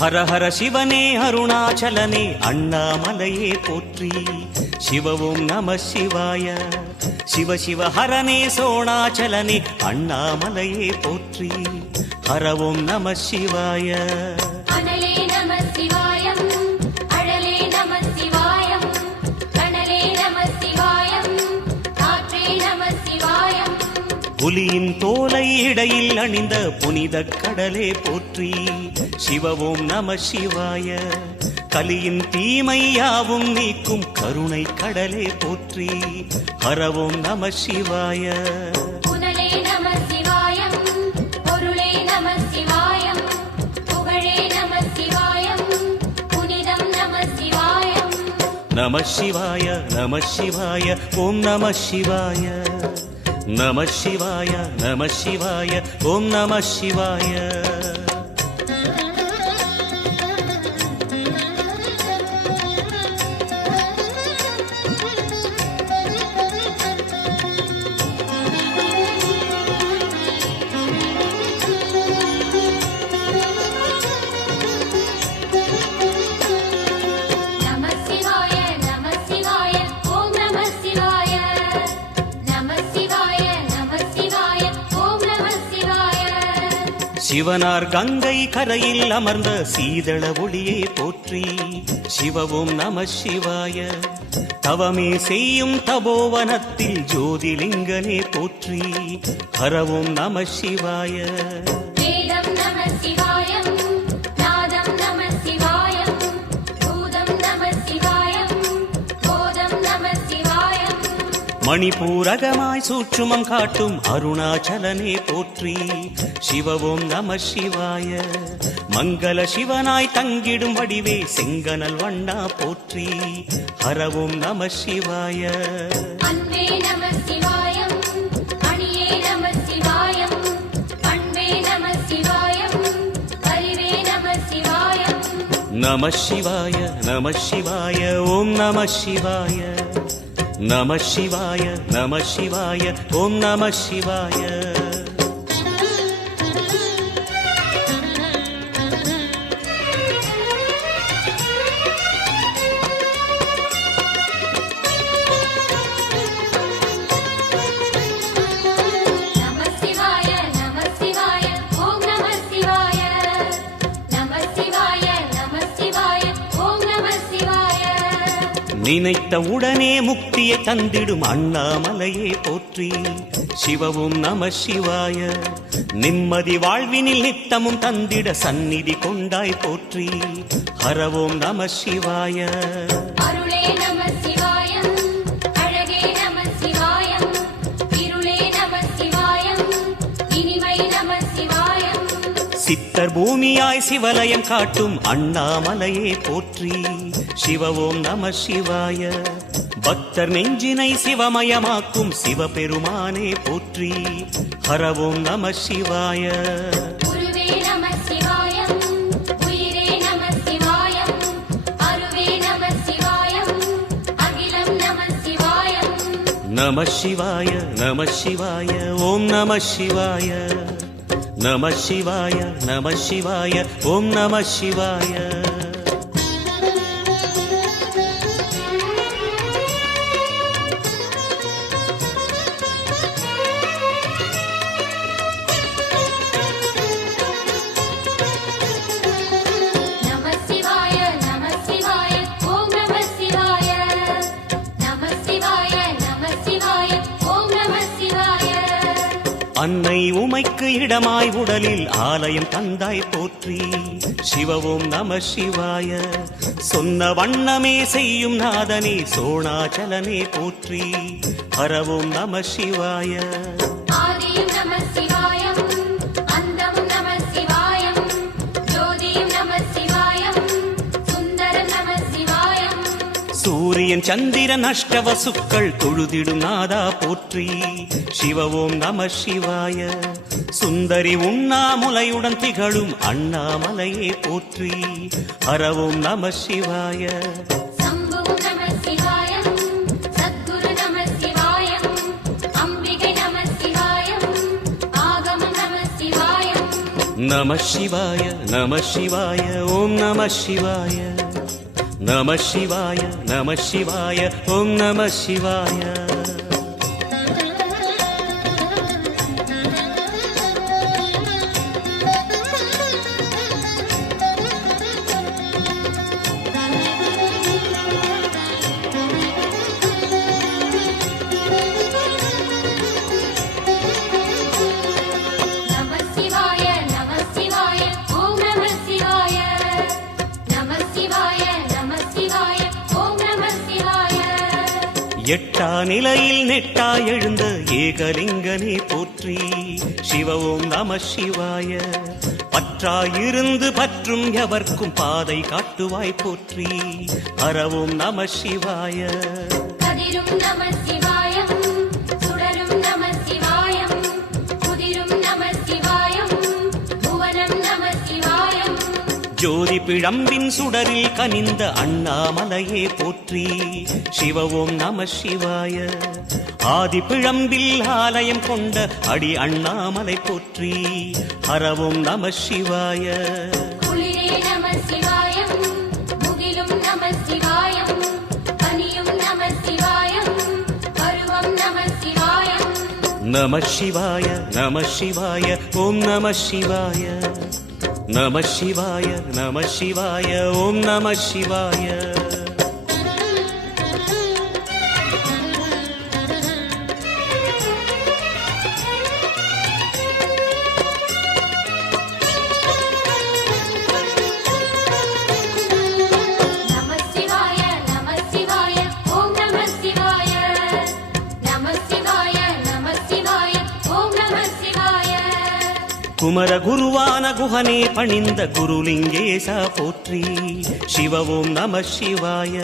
ஹர ஹர சிவனே அருணாச்சலனே அண்ணாமலையே போற்றி. சிவ ஓம் நம சிவாய. சிவ சிவ ஹரனே சோணாச்சலனே அண்ணாமலையே போற்றி. ஹர ஓம் நம சிவாய. அனலே நம சிவாயம், அழலே நம சிவாயம், கனலே நம சிவாயம், காற்றே நம சிவாயம். புலியின் தோலை இடையில் அணிந்த புனித கடலே போற்றி. சிவ ஓம் நம சிவாய. கலியின் தீமையாவும் நீக்கும் கருணை கடலே போற்றி. ஹர ஓம் நம சிவாய. புனலே நம சிவாயம், பொருளே நம சிவாயம், புகழே நம சிவாயம், புனிதம் நம சிவாயம். நம சிவாய நம சிவாய ஓம் நம சிவாய. நம சிவாய நம சிவாய ஓம் நம சிவாய. சிவனார் கங்கை கரையில் அமர்ந்த சீதள ஒளியே போற்றி. சிவ ஓம் நம சிவாய. தவமே செய்யும் தபோவனத்தில் ஜோதிலிங்கனே போற்றி. ஹர ஓம் நம சிவாய. வேதம் நம சிவாயம், நாதம் நம சிவாயம், பூதம் நம சிவாயம், போதம் நம சிவாயம். மணிபூரகமாய் சூட்சுமம் காட்டும் அருணாச்சலனே போற்றி. சிவ ஓம் நம சிவாய. மங்கள சிவனாய் தங்கிடும் வடிவே செங்கனல் வண்ணா போற்றி. ஹர ஓம் நம சிவாய. அன்பே நம சிவாயம், அணியே நம சிவாயம், பண்பே நம சிவாயம், அறிவே நம சிவாயம். நம சிவாய நம சிவாய ஓம் நம சிவாய. நம சிவாய நம சிவாய ஓம் நம சிவாய. நினைத்த உடனே முக்தியை தந்திடும் அண்ணாமலையே போற்றி. சிவ ஓம் நம சிவாய. நிம்மதி வாழ்வினில் நித்தமும் தந்திட சந்நிதி கொண்டாய் போற்றி. ஹர ஓம் நம சிவாய. அருளே நம சிவாயம், அழகே நம சிவாயம், இருளே நம சிவாயம், இனிமை நம சிவாயம். சித்தர் பூமியாய் சிவலயம் காட்டும் அண்ணாமலையே போற்றி. சிவ ஓம் நம சிவாய. பக்தர் நெஞ்சினை சிவமயமாக்கும் சிவபெருமானே போற்றி. ஹர ஓம் நம சிவாய. குருவே நம சிவாயம், உயிரே நம சிவாயம், அருவே நம சிவாயம், அகிலம் நம சிவாயம். நம சிவாய நம சிவாய ஓம் நம சிவாய. நம சிவாய நம சிவாய ஓம் நம சிவாய. அன்னை உமைக்கு இடமாய் உடலில் ஆலயம் தந்தாய் போற்றி. சிவ ஓம் நம சிவாய. சொன்ன வண்ணமே செய்யும் நாதனே சோணாச்சலனே போற்றி. ஹர ஓம் நம சிவாய. ஆதியும் நம சிவாயம், அந்தமும் நம சிவாயம், ஜோதியும் நம சிவாயம், சுந்தரம் நம சிவாயம். சூரியன் சந்திரன் அஷ்டவசுக்கள் தொழுதிடும் நாதா போற்றி. சிவ ஓம் நம சிவாய. சுந்தரி உண்ணாமுலையுடன் திகழும் அண்ணாமலையே போற்றி. ஹர ஓம் நம சிவாய. சம்புவும் நம சிவாயம், சத்குரு நம சிவாயம், அம்பிகை நம சிவாயம், ஆகமம் நம சிவாயம். நம சிவாய நம சிவாய ஓம் நம சிவாய நம சிவாய நம சிவாய ஓம் நம சிவாய நம சிவாய நம சிவாய ஓம் நம சிவாய நம சிவாய நம சிவாய ஓம் நம சிவாய எட்டா நிலையில் நெட்டா எழுந்த ஏகலிங்கனே போற்றி சிவ ஓம் நம சிவாய பற்றாயிருந்து பற்றும் எவர்க்கும் பாதை காட்டுவாய் போற்றி ஹர ஓம் நம சிவாய கதிரும் நம சிவாயம் சுடரும் நம சிவாயம் குதிரும் நம சிவாயம் புவனம் நம சிவாயம் ஜோதி பிழம்பின் சுடரில் கனிந்த அண்ணாமலையே போற்றி சிவ ஓம் நம சிவாய ஆதி பிழம்பில் ஆலயம் கொண்ட அடி அண்ணாமலை போற்றி ஹர ஓம் நம சிவாய குளிரே நம சிவாயம் முகிலும் நம சிவாயம் கனியும் நம சிவாயம் பருவம் நம சிவாயம் நம சிவாய நம சிவாய ஓம் நம சிவாய நம சிவாய நம சிவாய ஓம் நம சிவாய நம சிவாய நம சிவாய ஓம் நம சிவாய நம சிவாய நம சிவாய ஓம் நம சிவாய குமர குருவான குஹனே பணிந்த குருலிங்கேசா போற்றி சிவ ஓம் நம சிவாய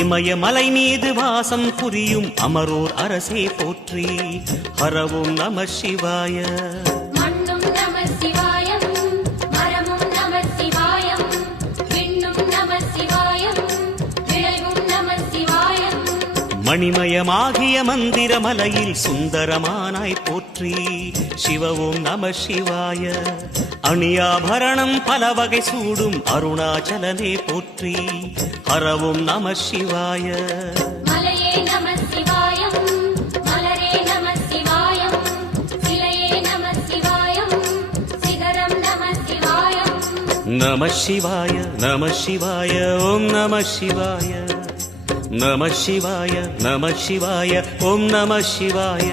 இமய மலை மீது வாசம் புரியும் அமரோர் அரசே போற்றி ஹர ஓம் நம சிவாய மண்ணும் நம சிவாயம் மரமும் நம சிவாயம் விண்ணும் நம சிவாயம் விளைவும் நம சிவாயம் மணிமயமாகிய மந்திர மலையில் சுந்தரமானாய் போற்றி சிவ ஓம் நம சிவாய அணியாபரணம் பல வகை சூடும் அருணாச்சலனே போற்றி ஹர ஓம் நம சிவாய மலையே நம சிவாயம் மலரே நம சிவாயம் சிலையே நம சிவாயம் சிகரம் நம சிவாயம் நம சிவாய நம சிவாய ஓம் நம சிவாய நம சிவாய நம சிவாய ஓம் நம சிவாய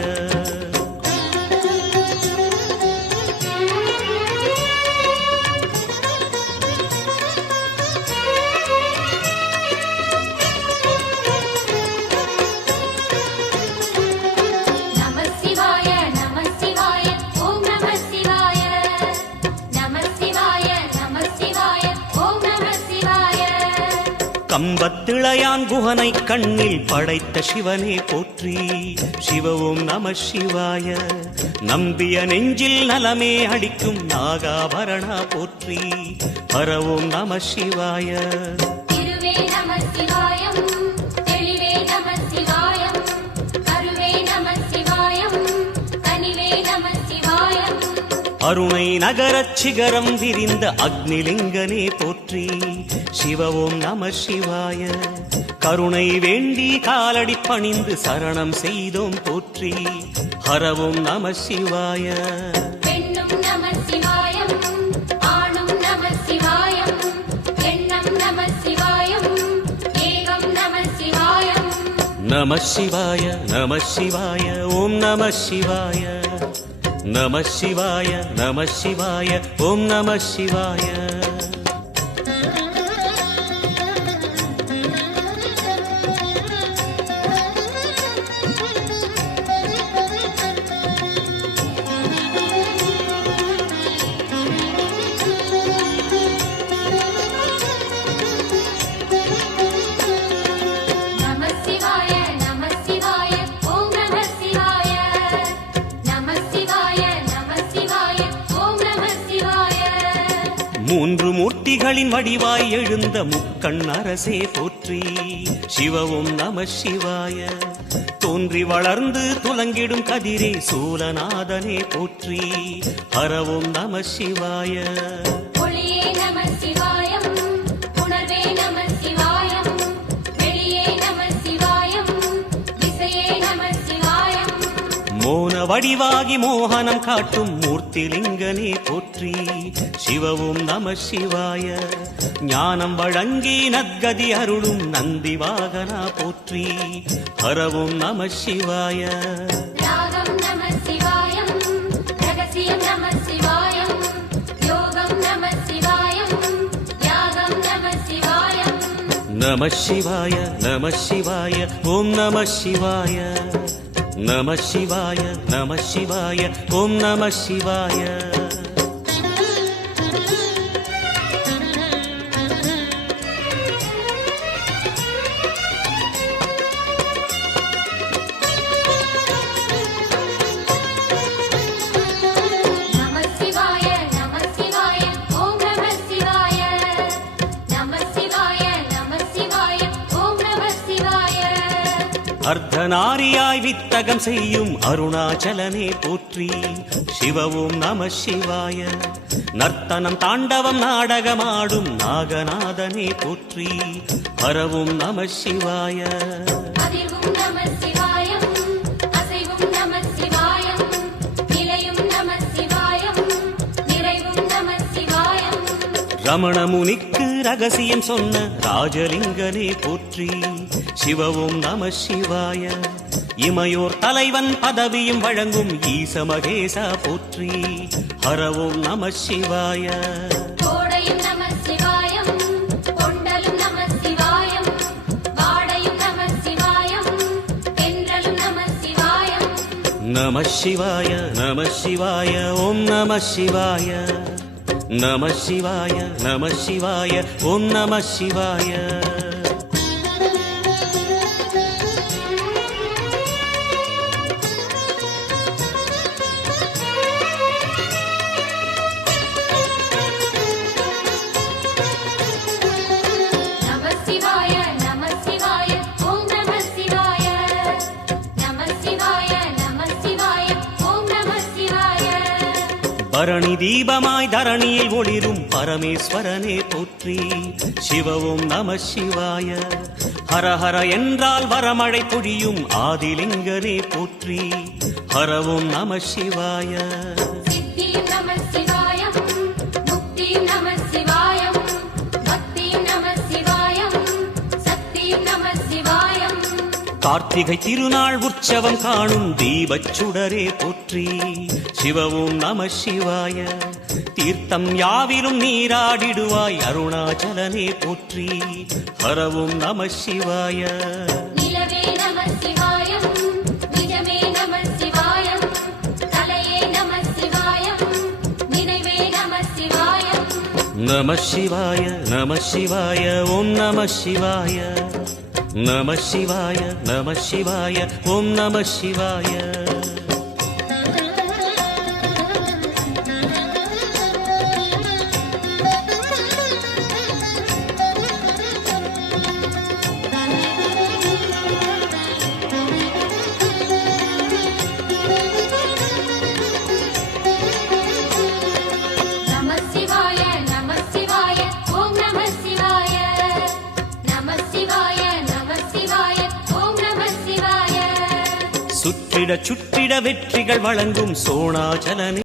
நம சிவாய நம சிவாய ஓம் நம சிவாய நம சிவாய நம சிவாய ஓம் நம சிவாய கம்பத்திளையான் குஹனை கண்ணில் படைத்த சிவனே போற்றி சிவ ஓம் நம சிவாய நம்பிய நெஞ்சில் நலமே அடிக்கும் நாகாபரணா போற்றி ஹர ஓம் நம சிவாய திருவே நம சிவாயம் தெளிவே நம சிவாயம் கருவே நம சிவாயம் கனிவே நம சிவாயம் அருணை நகரச் சிகரம் விரிந்த அக்னிலிங்கனே போற்றி சிவ ஓம் நம சிவாய கருணை வேண்டி காலடி பணிந்து சரணம் செய்தோம் போற்றி ஹர ஓம் நம சிவாய பெண்ணும் நம சிவாயம் ஆணும் நம சிவாயம் எண்ணம் நம சிவாயம் ஏகம் நம சிவாயம் நம சிவாய நம சிவாய ஓம் நம சிவாய நம சிவாய நம சிவாய ஓம் நம சிவாய நம சிவாய நம சிவாய ஓம் நம சிவாய நம சிவாய நம சிவாய ஓம் நம சிவாய மூன்று முக்திகளின் வடிவாய் எழுந்த முக்கண் அரசே போற்றி. சிவவும் நம சிவாய. தோன்றி வளர்ந்து துலங்கிடும் கதிரே சூலநாதனே போற்றி. ஹரவும் நம சிவாய. ஒளியே நம சிவாயம், உணர்வே நம சிவாயம், வெளியே நம சிவாயம், திசையே நம சிவாயம். மோன வடிவாகி மோகனம் காட்டும் மூர்த்திலிங்கனே போற்றி. சிவவும் நம சிவாய. ஞானம் வழங்கி நற்கதி அருளும் நந்தி வாகனா போற்றி. ஹரவும் நம சிவாய. ராகம் நம சிவாயம், ரகசியம் நம சிவாயம், யோகம் நம சிவாயம், யாகம் நம சிவாயம். நம சிவாய நம சிவாய ஓம் நம சிவாய. நம சிவாய நம சிவாய ஓம் நம சிவாய. நம சிவாய நம சிவாய ஓம் நம சிவாய. நம சிவாய நம சிவாய ஓம் நம சிவாய. அர்த்தநாரியாய் வித்தகம் செய்யும் அருணாச்சலனே போற்றி. சிவவும் நம சிவாய. நர்த்தனம் தாண்டவம் நாடகமாடும் நாகநாதனே போற்றி. ஹரவும் நம சிவாய. அதிர்வும் நம சிவாயம், அசைவும் நம சிவாயம், நிலையும் நம சிவாயம், நிறைவும் நம சிவாயம். ரமண முனிக்கு ரகசியம் சொன்ன ராஜலிங்கனே போற்றி. சிவவும் நம சிவாய. இமையோர் தலைவன் பதவியும் வழங்கும் ஈச மகேசா போற்றி. ஹரவும் நம சிவாய. கோடையும் நம சிவாயம், கொண்டலும் நம சிவாயம், வாடையும் நம சிவாயம், தென்றலும் நம சிவாயம். நம சிவாய நம சிவாய ஓம் நம சிவாய. நம சிவாய நம சிவாய ஓம் நம சிவாய. நம சிவாய நம சிவாய ஓம் நம சிவாய. நம சிவாய நம சிவாய ஓம் நம சிவாய. பரணி தீபமாய் தரணியில் ஒளிரும் பரமேஸ்வரனே போற்றி. சிவவும் நம சிவாய. ஹரஹர என்றால் வரமழை பொழியும் ஆதிலிங்கனே போற்றி. ஹரவும் நம சிவாய. சித்தியும் நம சிவாயம், முக்தியும் நம சிவாயம், பக்தியும் நம சிவாயம், சக்தியும் நம சிவாயம். கார்த்திகை திருநாள் உற்சவம் காணும் தீபச் சுடரே போற்றி. சிவவும் நம சிவாய. தீர்த்தம் யாவிலும் நீராடிடுவாய் அருணாச்சலனே போற்றி. ஹரவும் நம சிவாய. நிலவே நம சிவாயம், நிஜமே நம சிவாயம், கலையே நம சிவாயம், நினைவே நம சிவாயம். நம சிவாய நம சிவாய ஓம் நம சிவாய. நம சிவாய நம சிவாய ஓம் நம சிவாய. நம சிவாய நம சிவாய ஓம் நம சிவாய. நம சிவாய நம சிவாய ஓம் நம சிவாய. சுற்றிட சுற்றிட வெற்றிகள் வழங்கும் சோணாச்சலனே